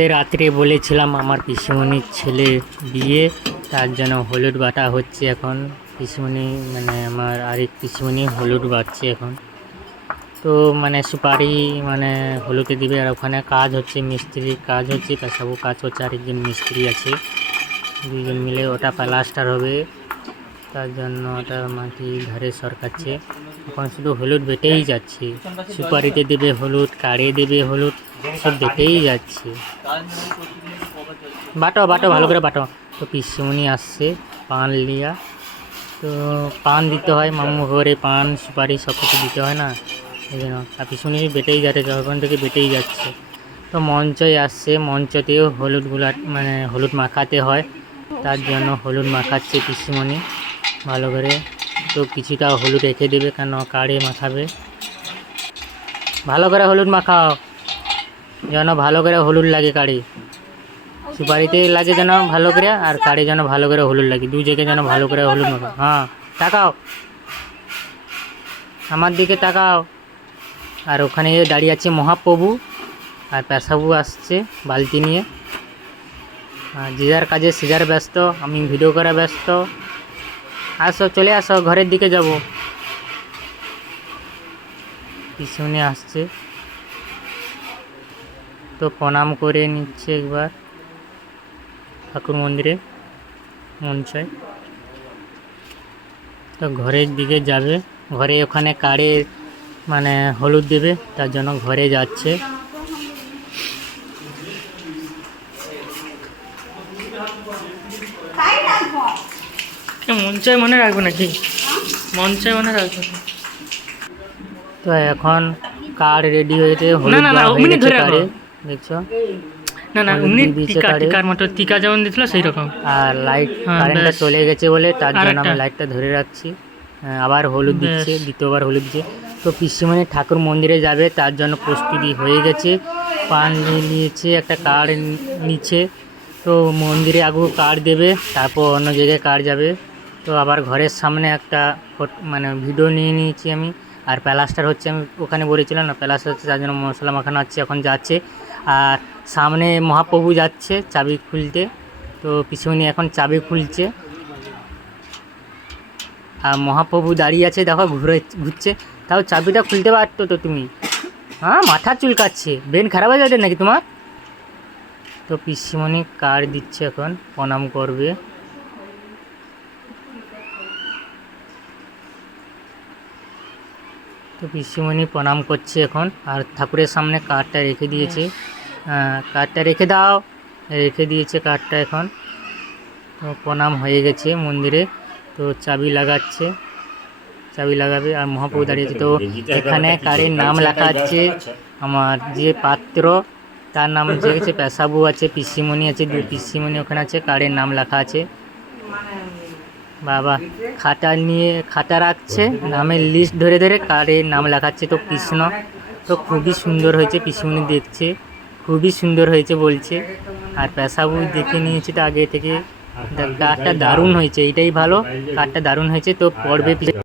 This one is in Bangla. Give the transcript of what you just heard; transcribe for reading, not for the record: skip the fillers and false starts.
রাত্রে বলেছিলাম আমার পিসিমণির ছেলে বিয়ে, তার জন্য হলুদ বাটা হচ্ছে এখন। পিসিমণি মানে আমার আরেক পিসিমণি হলুদ বাটছে এখন। তো সুপারি হলুদে দিবে, আর ওখানে কাজ হচ্ছে, মিস্ত্রির কাজ হচ্ছে, পেশাবু কাজ হচ্ছে, আরেকজন মিস্ত্রি আছে, দুজন মিলে ওটা প্লাস্টার হবে। তার জন্য ওটা মাটি ধারে সরকাচ্ছে। এখন শুধু হলুদ বেটেই যাচ্ছে, সুপারিতে দেবে হলুদ, কাড়ে দেবে হলুদ, সব বেটেই যাচ্ছে। বাটো বাটো ভালো করে বাটো। তো পিসিমণি আসছে পান লিয়া, তো পান দিতে হয়, মামু ঘরে পান সুপারি সব কিছু দিতে হয় না, এই জন্য। আর পিসিমণি বেটেই যাচ্ছে, ওখান থেকে বেটেই যাচ্ছে। তো মঞ্চই আসছে, মঞ্চতেও হলুদগুলা হলুদ মাখাতে হয়, তার জন্য হলুদ মাখাচ্ছে পিসিমণি ভালো করে। তো কিছুটা হলুদ রেখে দেবে, কেন কাড়ে মাখাবে। ভালো করে হলুদ মাখাও, যেন ভালো করে হলুদ লাগে কাড়ে। সুপারিতে লাগে যেন ভালো করে, আর কাড়ে যেন ভালো করে হলুদ লাগে, দু জায়গায় যেন ভালো করে হলুদ মাখাও। হ্যাঁ, তাকাও, আমার দিকে তাকাও। আর ওখানে দাঁড়িয়ে আছে মহাপ্রভু, আর পেশাবু আসছে বালতি নিয়ে। যে যার কাজে সে যার ব্যস্ত, আমি ভিডিও করা ব্যস্ত। আসো, চলে আসো, ঘরের দিকে যাব। পিছনে আসছে, তো প্রণাম করে নিচ্ছে একবার ঠাকুর মন্দিরে মঞ্চায়। তো ঘরের দিকে যাবে, ঘরে ওখানে কাড়ে হলুদ দেবে, তার জন্য ঘরে যাচ্ছে। মঞ্চায় মনে রাখবো নাকি? মঞ্চায় মনে রাখবো। তো এখন কার্ড রেডি হয়েছে, হলুদ কাড়ে দেখছো। না উনি টিকার মতো টিকা যেমন দিছিল সেই রকম। আর লাইট কারেন্টটা চলে গেছে বলে তার জন্য আমি লাইটটা ধরে রাখছি। আবার হলুদ দিচ্ছে, দ্বিতীয়বার হলুদ দিচ্ছে। তো পিসিমণি ঠাকুর মন্দিরে যাবে, তার জন্য প্রস্তুতি হয়ে গেছে। পান নিয়েছে, একটা কার্ড নিচ্ছে। তো মন্দিরে আগে কার্ড দেবে, তারপর অন্য জায়গায় কার্ড যাবে। তো আবার ঘরের সামনে একটা ভিডিও নিয়ে নিয়েছি আমি। আর প্লাস্টার হচ্ছে, আমি ওখানে বলেছিলাম না প্লাস্টার হচ্ছে, তার জন্য মশলা মাখানো হচ্ছে, এখন যাচ্ছে। আর সামনে মহাপ্রভু যাচ্ছে চাবি খুলতে, তো পিছনে এখন চাবি খুলছে। আর মহাপ্রভু দাঁড়িয়ে আছে, দেখো ঘুরছে, তাও চাবিটা খুলতে পারতো তো তুমি। হ্যাঁ, মাথা চুলকাচ্ছে, ব্রেন খারাপ হয়ে যাবে নাকি তোমার? তো পিসিমণি কার্ড দিচ্ছে, এখন প্রণাম করবে। তো পিসিমণি প্রণাম করছে এখন, আর ঠাকুরের সামনে কার্ডটা রেখে দিয়েছে। কার্ডটা রেখে দাও, রেখে দিয়েছে কার্ডটা এখন। তো প্রণাম হয়ে গেছে মন্দিরে, তো চাবি লাগাচ্ছে, চাবি লাগাবে। আর মহাপ্রভু দাঁড়িয়েছে, তো এখানে কারের নাম লেখা আছে। আমার যে পাত্র তার নাম লিখেছে, পেশাবু আছে, পিসিমণি আছে, দুই পিসিমণি ওখানে আছে, কারের নাম লেখা আছে। বাবা খাতা রাখছে, নামের লিস্ট ধরে ধরে কারের নাম লেখাচ্ছে। তো কৃষ্ণ, তো খুবই সুন্দর হয়েছে, পিসিমণি দেখছে খুবই সুন্দর হয়েছে বলছে। আর পেশাবু দেখে নিয়েছে তো আগে থেকে, কার্ডটা দারুণ হয়েছে, এইটাই ভালো, কার্ডটা দারুণ হয়েছে। তো পড়বে